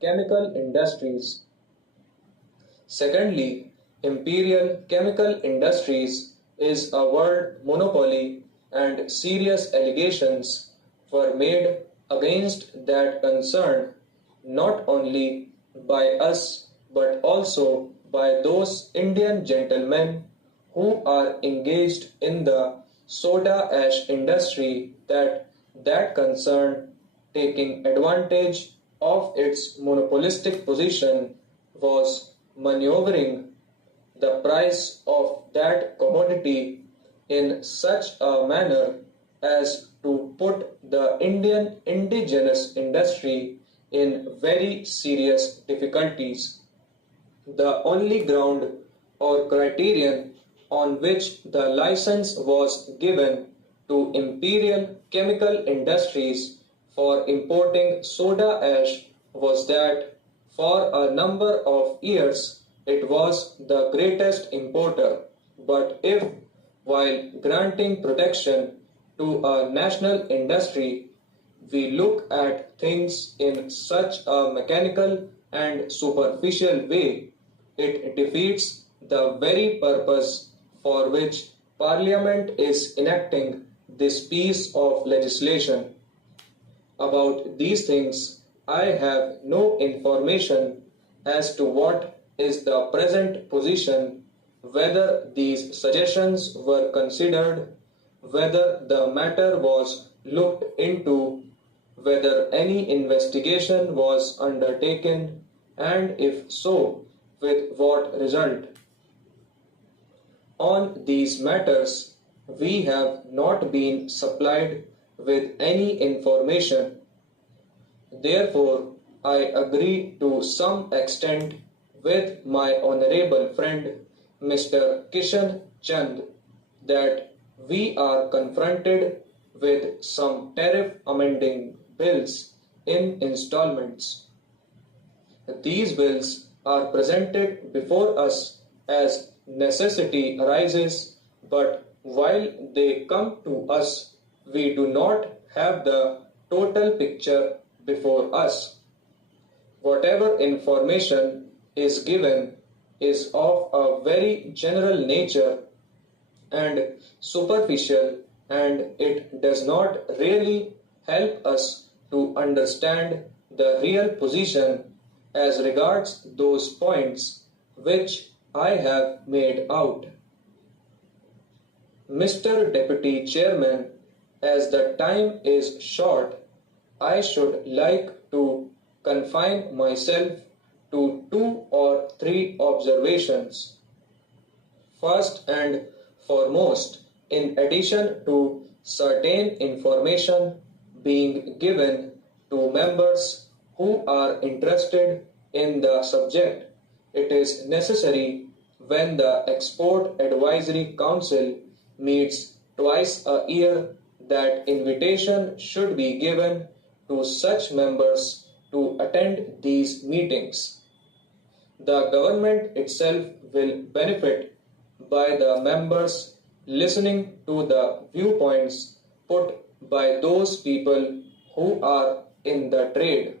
chemical industries. Secondly, Imperial Chemical Industries is a world monopoly and serious allegations were made against that concern not only by us but also by those Indian gentlemen who are engaged in the soda ash industry that concern taking advantage of its monopolistic position was maneuvering the price of that commodity in such a manner as to put the Indian indigenous industry in very serious difficulties. The only ground or criterion on which the license was given to Imperial Chemical Industries for importing soda ash was that for a number of years it was the greatest importer. But if, while granting protection to a national industry, we look at things in such a mechanical and superficial way, it defeats the very purpose for which Parliament is enacting this piece of legislation. About these things, I have no information as to what is the present position, whether these suggestions were considered, whether the matter was looked into, whether any investigation was undertaken, and if so, with what result. On these matters, we have not been supplied with any information. Therefore, I agree to some extent with my honorable friend Mr. Kishan Chand that we are confronted with some tariff amending bills in installments. These bills are presented before us as necessity arises, but while they come to us, we do not have the total picture before us. Whatever information is given is of a very general nature and superficial, and it does not really help us to understand the real position as regards those points which I have made out. Mr. Deputy Chairman, as the time is short, I should like to confine myself to two or three observations. First and foremost, in addition to certain information being given to members who are interested in the subject, it is necessary when the Export Advisory Council meets twice a year that invitation should be given to such members to attend these meetings. The government itself will benefit by the members listening to the viewpoints put by those people who are in the trade.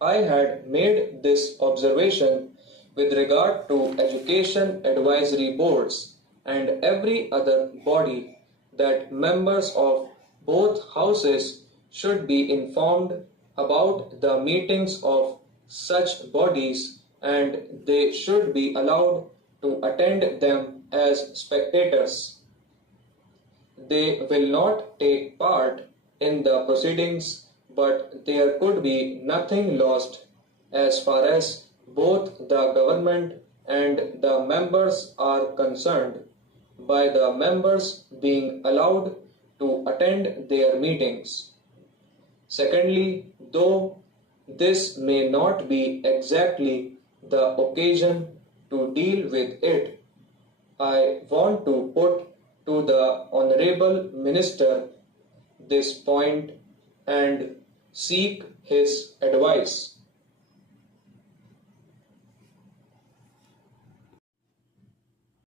I had made this observation with regard to education advisory boards and every other body that members of both houses should be informed about the meetings of such bodies, and they should be allowed to attend them as spectators. They will not take part in the proceedings, but there could be nothing lost as far as both the government and the members are concerned by the members being allowed to attend their meetings. Secondly, though this may not be exactly the occasion to deal with it, I want to put to the Honorable Minister this point and seek his advice.